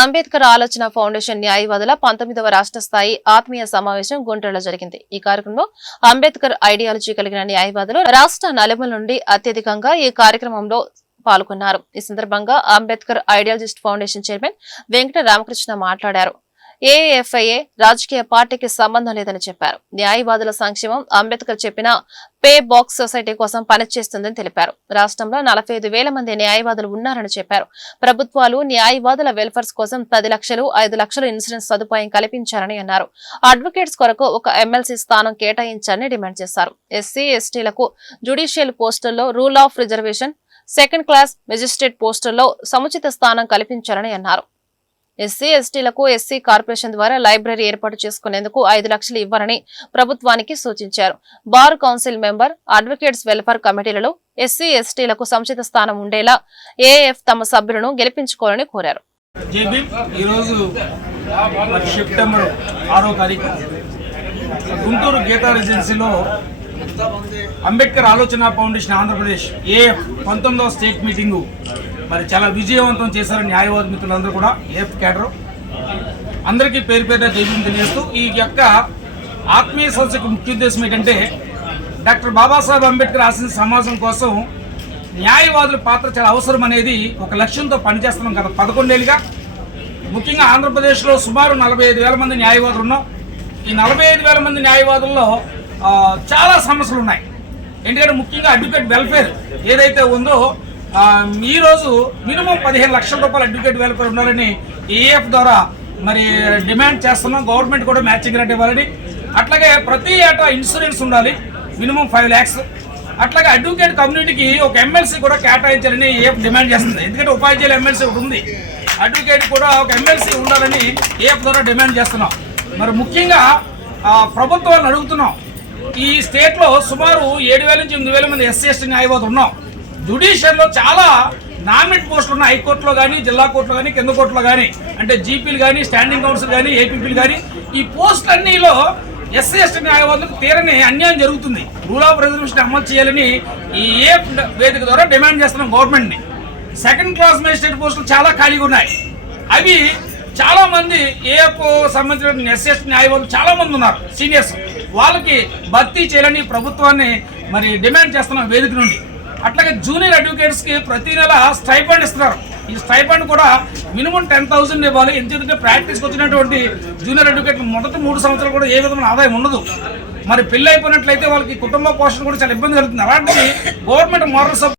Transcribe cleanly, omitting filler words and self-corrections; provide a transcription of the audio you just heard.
అంబేద్కర్ ఆలోచన ఫౌండేషన్ న్యాయవాదుల 19వ రాష్ట్ర స్థాయి ఆత్మీయ సమావేశం గుంటూరులో జరిగింది. ఈ కార్యక్రమంలో అంబేద్కర్ ఐడియాలజీ కలిగిన న్యాయవాదులు రాష్ట్ర నలుమూల నుండి అత్యధికంగా ఈ కార్యక్రమంలో పాల్గొన్నారు. ఈ సందర్భంగా Ambedkar ideologist foundation chairman Venkata Ramakrishna మాట్లాడారు. ఏఎఫ్ఐఏ రాజకీయ పార్టీకి సంబంధం లేదని చెప్పారు. న్యాయవాదుల సంక్షేమం అంబేద్కర్ చెప్పిన పే బాక్స్ సొసైటీ కోసం పనిచేస్తుందని తెలిపారు. రాష్ట్రంలో 45,000 మంది న్యాయవాదులు ఉన్నారని చెప్పారు. ప్రభుత్వాలు న్యాయవాదుల వెల్ఫేర్స్ కోసం 10 లక్షలు 5 లక్షలు ఇన్సూరెన్స్ సదుపాయం కల్పించారని అన్నారు. అడ్వకేట్స్ కొరకు ఒక ఎమ్మెల్సీ స్థానం కేటాయించాలని డిమాండ్ చేశారు. ఎస్సీ ఎస్టీలకు జ్యుడిషియల్ పోస్టుల్లో rule of reservation, second class magistrate పోస్టుల్లో సముచిత స్థానం కల్పించాలని అన్నారు. ఎస్సీ ఎస్టీలకు ఎస్సీ కార్పొరేషన్ ద్వారా లైబ్రరీ ఏర్పాటు చేసుకునేందుకు 5 లక్షలు ఇవ్వాలని ప్రభుత్వానికి సూచించారు. Bar council member, advocates welfare కమిటీలలో ఎస్సీ ఎస్టీలకు సముచిత స్థానం ఉండేలా ఏఎఫ్ తమ సభ్యులను గెలిపించుకోవాలని కోరారు. సెప్టెంబర్ 6వ తారీఖు గుంటూరు గీతా రెసిడెన్సీలో అంబేద్కర్ ఆలోచన foundation Andhra Pradesh AF 19వ state meeting మరి చాలా విజయవంతం చేశారు న్యాయవాద మిత్రులందరూ కూడా. ఏఎఫ్ క్యాడర్ అందరికీ పేరు పేరున జైబీం తెలియజేస్తూ ఈ యొక్క ఆత్మీయ సదస్సుకు ముఖ్య ఉద్దేశం ఏంటంటే డాక్టర్ బాబాసాహెబ్ అంబేద్కర్ ఆశించిన సమాజం కోసం న్యాయవాదుల పాత్ర చాలా అవసరం అనేది ఒక లక్ష్యంతో పనిచేస్తున్నాం గత 11 ఏళ్ళుగా. ముఖ్యంగా ఆంధ్రప్రదేశ్లో సుమారు 45,000 మంది న్యాయవాదులు ఉన్నాం. ఈ 45,000 మంది న్యాయవాదుల్లో చాలా సమస్యలు ఉన్నాయి. ఎందుకంటే ముఖ్యంగా అడ్వకేట్ వెల్ఫేర్ ఏదైతే ఉందో ఈరోజు మినిమం 15 లక్షల రూపాయలు అడ్వకేట్ వెల్ఫేర్ ఉండాలని ఏఎఫ్ ద్వారా మరి డిమాండ్ చేస్తున్నాం. గవర్నమెంట్ కూడా మ్యాచింగ్ రేట్ ఇవ్వాలని, అట్లాగే ప్రతి ఏటా ఇన్సూరెన్స్ ఉండాలి మినిమం 5 lakhs. అట్లాగే అడ్వకేట్ కమ్యూనిటీకి ఒక ఎమ్మెల్సీ కూడా కేటాయించాలని ఏఎఫ్ డిమాండ్ చేస్తుంది. ఎందుకంటే ఉపాధ్యాయుల ఎమ్మెల్సీ ఒకటి ఉంది, అడ్వకేట్ కూడా ఒక ఎమ్మెల్సీ ఉండాలని ఏఎఫ్ ద్వారా డిమాండ్ చేస్తున్నాం. మరి ముఖ్యంగా ప్రభుత్వాన్ని అడుగుతున్నాం. ఈ స్టేట్లో సుమారు 7,000 నుంచి 8,000 మంది ఎస్సీ ఎస్టీ న్యాయవాదులు ఉన్నాం. జ్యుడిషియల్లో చాలా నామినేట్ పోస్టులు ఉన్నాయి. హైకోర్టులో కానీ, జిల్లా కోర్టులో కానీ, కింద కోర్టులో కానీ, అంటే జీపీలు కానీ, స్టాండింగ్ కౌన్సిల్ కానీ, ఏపీపీలు కానీ, ఈ పోస్టులన్నీలో ఎస్సీ ఎస్టీ న్యాయవాదులకు తీరని అన్యాయం జరుగుతుంది. రూల్ ఆఫ్ రిజర్వేషన్ అమలు చేయాలని ఈ ఏఎఫ్ వేదిక ద్వారా డిమాండ్ చేస్తున్నాం గవర్నమెంట్ని. సెకండ్ క్లాస్ మేజిస్ట్రేట్ పోస్టులు చాలా ఖాళీగా ఉన్నాయి. అవి చాలా మంది ఏఎఫ్ సంబంధించిన ఎస్సీ ఎస్టీ న్యాయవాదులు చాలా మంది ఉన్నారు సీనియర్స్, వాళ్ళకి భర్తీ చేయాలని ప్రభుత్వాన్ని మరి డిమాండ్ చేస్తున్నాం వేదిక నుండి. అట్లాగే జూనియర్ అడ్వకేట్స్కి ప్రతి నెల స్టైఫండ్ ఇస్తున్నారు. ఈ స్టైఫండ్ కూడా మినిమం 10,000 ఇవ్వాలి. ఎందుకంటే ప్రాక్టీస్కి వచ్చినటువంటి జూనియర్ అడ్వకేట్లు మొదటి 3 సంవత్సరాలు కూడా ఏ విధమైన ఆదాయం ఉండదు. మరి పెళ్లి అయిపోయినట్లయితే వాళ్ళకి కుటుంబ పోషణ కూడా చాలా ఇబ్బంది కలుగుతుంది. అలాంటిది గవర్నమెంట్ మోరల్